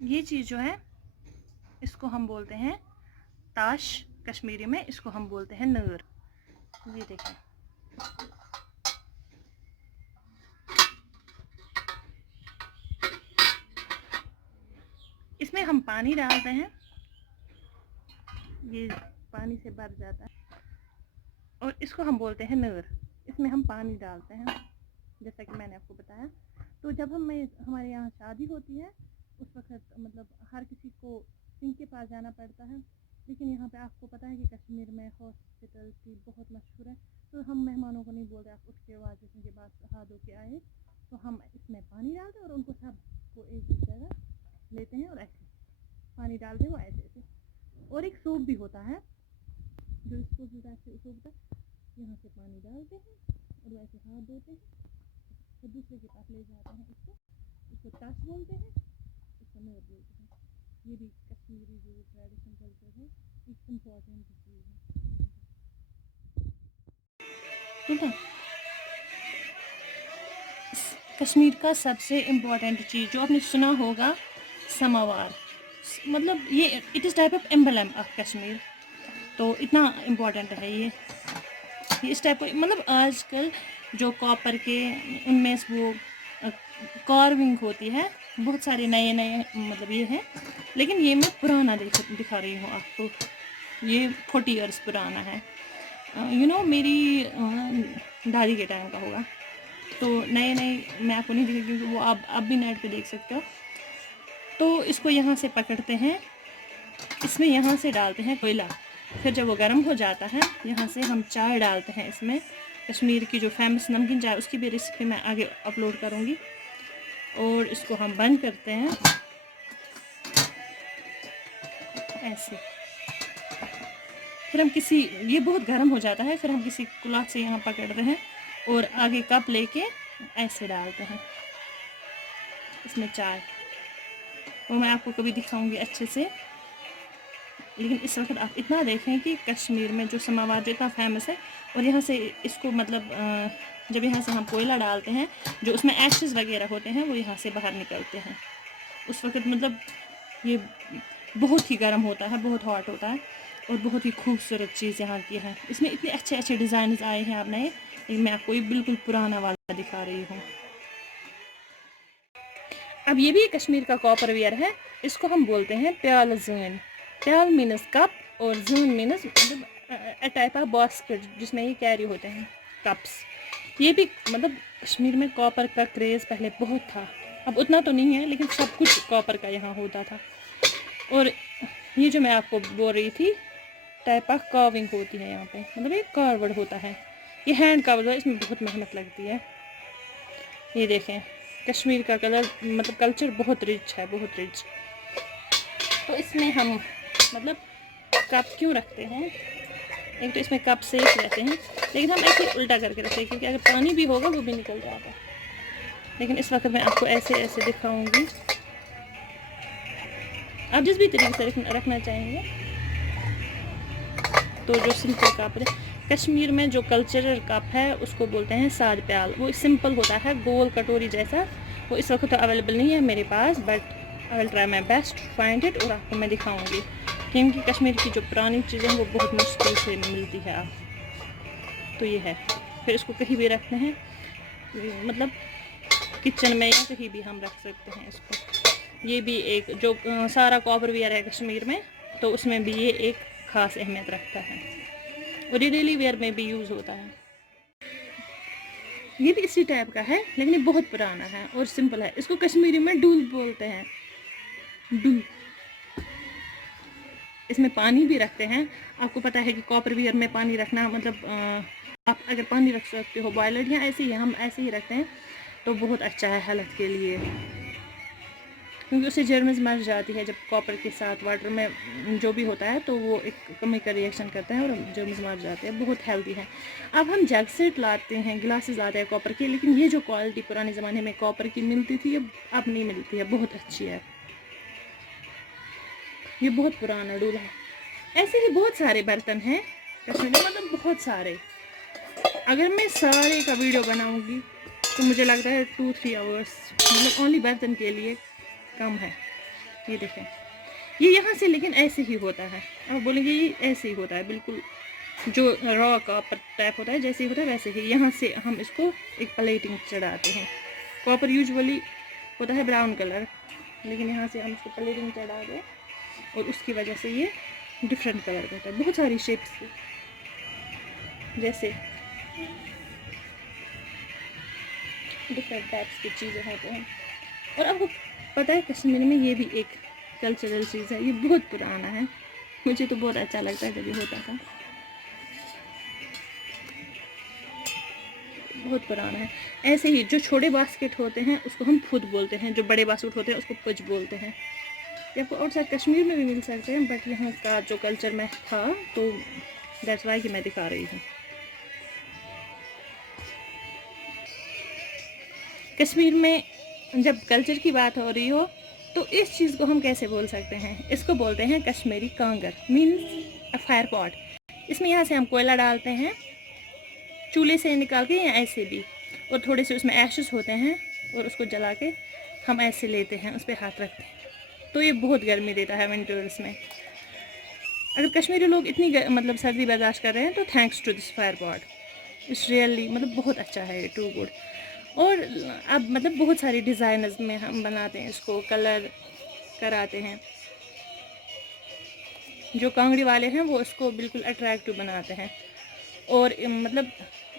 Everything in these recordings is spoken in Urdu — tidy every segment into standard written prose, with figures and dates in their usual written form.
یہ چیز جو ہے اس کو ہم بولتے ہیں تاش، کشمیری میں اس کو ہم بولتے ہیں نر. یہ دیکھیں اس میں ہم پانی ڈالتے ہیں، یہ پانی سے بھر جاتا ہے اور اس کو ہم بولتے ہیں نر. اس میں ہم پانی ڈالتے ہیں جیسا کہ میں نے آپ کو بتایا. تو جب ہمارے یہاں شادی ہوتی ہے اس وقت مطلب ہر کسی کو سنک کے پاس جانا پڑتا ہے، لیکن یہاں پہ آپ کو پتہ ہے کہ کشمیر میں ہاسپٹل کی بہت مشہور ہے، تو ہم مہمانوں کو نہیں بولتے آپ اٹھ کے آواز سنک کے پاس ہاتھ دھو کے آئے، تو ہم اس میں پانی ڈالتے ہیں اور ان کو سب کو ایک جگہ لیتے ہیں اور ایسے پانی ڈالتے ہیں وہ ایسے ایسے. اور ایک سوپ بھی ہوتا ہے جو اس کو سوپ ہوتا ہے، یہاں سے پانی ڈالتے ہیں اور ویسے ہاتھ دھوتے ہیں، پھر دوسرے کے پاس لے جاتے ہیں. اس کو ٹچ بولتے ہیں، اس کو نر بولتے ہیں. یہ بھی کشمیری جو ٹریڈیشن کلچر ہے ایک امپورٹنٹ چیز ہے. ٹھیک ہے، کشمیر کا سب سے امپورٹنٹ چیز جو آپ نے سنا ہوگا سماوار، مطلب یہ it is type of emblem of Kashmir. تو اتنا امپورٹنٹ ہے یہ اس ٹائپ کا. مطلب آج کل جو کاپر کے ان میں وہ کارونگ ہوتی ہے، بہت سارے نئے مطلب یہ ہے، لیکن یہ میں پرانا دکھا رہی ہوں آپ کو. یہ 40 ایئرس پرانا ہے. میری دادی کے ٹائم کا ہوگا. تو نئے میں آپ کو نہیں دکھا کیونکہ وہ اب بھی نیٹ پہ دیکھ سکتے ہو. تو اس کو یہاں سے پکڑتے ہیں، اس میں یہاں سے ڈالتے ہیں کوئلہ، پھر جب وہ گرم ہو جاتا ہے یہاں سے ہم چائے ڈالتے ہیں اس میں. کشمیر کی جو فیمس نمکین چائے اس کی بھی ریسیپی میں آگے اپلوڈ کروں گی. اور اس کو ہم بند کرتے ہیں ایسے. پھر ہم یہ بہت گرم ہو جاتا ہے، پھر ہم کسی کلاتھ سے یہاں پکڑتے ہیں اور آگے کپ لے کے ایسے ڈالتے ہیں اس میں چائے. وہ میں آپ کو کبھی دکھاؤں گی اچھے سے. لیکن اس وقت آپ اتنا دیکھیں کہ کشمیر میں جو سماوار جو اتنا فیمس ہے، اور یہاں سے اس کو مطلب جب یہاں سے ہم کوئلہ ڈالتے ہیں جو اس میں ایشز وغیرہ ہوتے ہیں وہ یہاں سے باہر نکلتے ہیں. اس وقت مطلب یہ بہت ہی گرم ہوتا ہے، بہت ہاٹ ہوتا ہے اور بہت ہی خوبصورت چیز یہاں کی ہے. اس میں اتنے اچھے اچھے ڈیزائنز آئے ہیں اب نئے، لیکن میں آپ کو یہ بالکل پرانا والا دکھا رہی ہوں. اب یہ بھی کشمیر کا کاپر ویئر ہے. اس کو ہم بولتے ہیں پیال زٲن. پیال مینس کپ اور زٲن مینس مطلب اے ٹائپ آف باسکٹ جس میں یہ کیری ہوتے ہیں کپس. یہ بھی مطلب کشمیر میں کاپر کا کریز پہلے بہت تھا، اب اتنا تو نہیں ہے لیکن سب کچھ کاپر کا یہاں ہوتا تھا. اور یہ جو میں آپ کو بول رہی تھی ٹائپ آف کاونگ ہوتی ہے یہاں پہ، مطلب یہ کارورڈ ہوتا ہے، یہ ہینڈ کارورڈ ہے، اس میں بہت محنت لگتی ہے. یہ دیکھیں کشمیر کا مطلب کلچر بہت رچ ہے، بہت رچ. تو اس میں ہم مطلب کپ کیوں رکھتے ہیں؟ ایک تو اس میں کپ سیف رہتے ہیں، لیکن ہم ایسے الٹا کر کے رکھتے ہیں کیونکہ اگر پانی بھی ہوگا وہ بھی نکل جاتا ہے. لیکن اس وقت میں آپ کو ایسے ایسے دکھاؤں گی، آپ جس بھی طریقے سے رکھنا چاہیں گے. تو جو سمپل کپ ہے کشمیر میں جو کلچرل کپ ہے اس کو بولتے ہیں ساد پیال. وہ سمپل ہوتا ہے گول کٹوری جیسا. وہ اس وقت تو اویلیبل نہیں ہے میرے پاس، but I will try my best to find it اور آپ کو میں دکھاؤں گی. کیونکہ کشمیر کی جو پرانی چیزیں ہیں وہ بہت مشکل سے ملتی ہے اب. تو یہ ہے، پھر اس کو کہیں بھی رکھتے ہیں مطلب کچن میں یا کہیں بھی ہم رکھ سکتے ہیں اس کو. یہ بھی ایک جو سارا کاپر ویئر ہے کشمیر میں تو اس میں بھی یہ ایک خاص اہمیت رکھتا ہے اور یہ ڈیلی ویئر میں بھی یوز ہوتا ہے. یہ بھی اسی ٹائپ کا ہے لیکن یہ بہت پرانا ہے اور سمپل ہے. اس کو کشمیری میں ڈول بولتے ہیں، ڈول. اس میں پانی بھی رکھتے ہیں. آپ کو پتہ ہے کہ کاپر ویئر میں پانی رکھنا مطلب آپ اگر پانی رکھ سکتے ہو بوائلر یا ایسے ہی ہم ایسے ہی رکھتے ہیں تو بہت اچھا ہے ہیلتھ کے لیے، کیونکہ اس سے جرمز مر جاتی ہے. جب کاپر کے ساتھ واٹر میں جو بھی ہوتا ہے تو وہ ایک کیمیکل ریئیکشن کرتا ہے اور جرمز مر جاتے ہیں. بہت ہیلدی ہے. اب ہم جگ سیٹ لاتے ہیں، گلاسز لاتے ہیں کاپر کے، لیکن یہ جو کوالٹی پرانے زمانے میں کاپر کی ملتی تھی اب نہیں ملتی ہے. بہت اچھی ہے، یہ بہت پرانا ڈول ہے. ایسے ہی بہت سارے برتن ہیں کشمیر میں، مطلب بہت سارے. اگر میں سارے کا ویڈیو بناؤں گی تو مجھے لگتا ہے 2-3 آورس مطلب اونلی برتن کے لیے کم ہے. یہ دیکھیں یہ یہاں سے لیکن ایسے ہی ہوتا ہے. آپ بولیں گے یہ ایسے ہی ہوتا ہے بالکل جو را کاپر ٹائپ ہوتا ہے جیسے ہی ہوتا ہے ویسے ہی. یہاں سے ہم اس کو ایک پلیٹنگ چڑھاتے ہیں. کاپر یوزولی ہوتا ہے براؤن کلر لیکن یہاں سے ہم اس کو پلیٹنگ چڑھا دیں اور اس کی وجہ سے یہ ڈفرینٹ کلر کا ہوتا ہے. بہت ساری شیپس کی جیسے ڈفرینٹ ٹائپس کی چیزیں ہوتے ہیں. اور آپ کو پتہ ہے کشمیر میں یہ بھی ایک کلچرل چیز ہے. یہ بہت پرانا ہے. مجھے تو بہت اچھا لگتا ہے جب یہ ہوتا تھا. بہت پرانا ہے. ایسے ہی جو چھوٹے باسکٹ ہوتے ہیں اس کو ہم پھود بولتے ہیں, جو بڑے باسکٹ ہوتے ہیں اس کو پچ بولتے ہیں. یہ آپ کو آؤٹ سائڈ کشمیر میں بھی مل سکتے ہیں بٹ یہاں کا جو کلچر میں تھا تو دیٹس وائی کہ میں دکھا رہی ہوں. کشمیر میں جب کلچر کی بات ہو رہی ہو تو اس چیز کو ہم کیسے بول سکتے ہیں؟ اس کو بولتے ہیں کشمیری کانگر, مینس اے فائر پاٹ. اس میں یہاں سے ہم کوئلہ ڈالتے ہیں چولہے سے نکال کے یا ایسے بھی, اور تھوڑے سے اس میں ایشز ہوتے ہیں اور اس کو جلا کے ہم ایسے لیتے ہیں, اس پہ ہاتھ رکھتے ہیں. تو یہ بہت گرمی دیتا ہے ونٹرس میں. اگر کشمیری لوگ اتنی مطلب سردی برداشت کر رہے ہیں تو تھینکس ٹو دس فائر پاٹ. اٹس ریئلی مطلب بہت اچھا ہے, ٹو گڈ. اور اب مطلب بہت ساری ڈیزائنز میں ہم بناتے ہیں, اس کو کلر کراتے ہیں. جو کانگڑی والے ہیں وہ اس کو بالکل اٹریکٹیو بناتے ہیں. اور مطلب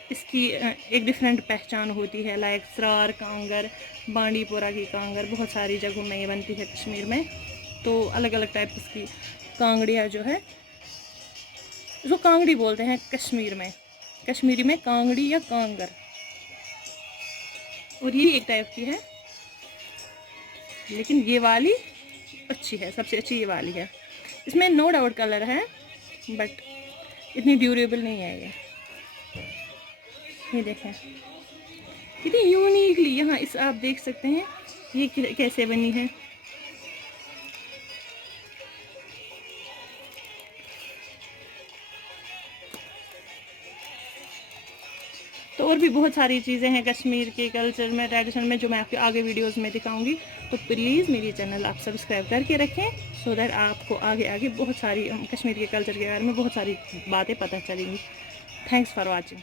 اس کی ایک ڈفرینٹ پہچان ہوتی ہے, لائک سرار کانگر, بانڈی پورہ کی کانگر, بہت ساری جگہوں میں یہ بنتی ہے کشمیر میں. تو الگ الگ ٹائپس کی کانگڑیاں جو ہے اس کو کانگڑی بولتے ہیں کشمیر میں. کشمیری میں کانگڑی یا کانگر. اور یہ ایک ٹائپ کی ہے لیکن یہ والی اچھی ہے, سب سے اچھی یہ والی ہے. اس میں نو ڈاؤٹ کلر ہے بٹ اتنی ڈیوریبل نہیں ہے یہ دیکھیں کتنی یونیکلی. یہاں اس آپ دیکھ سکتے ہیں یہ کیسے بنی ہے. تو اور بھی بہت ساری چیزیں ہیں کشمیر کے کلچر میں, ٹریڈیشن میں, جو میں آپ کے آگے ویڈیوز میں دکھاؤں گی. تو پلیز میری چینل آپ سبسکرائب کر کے رکھیں سو دیٹ آپ کو آگے بہت ساری کشمیر کے کلچر کے بارے میں بہت ساری باتیں پتہ چلیں گی. Thanks for watching.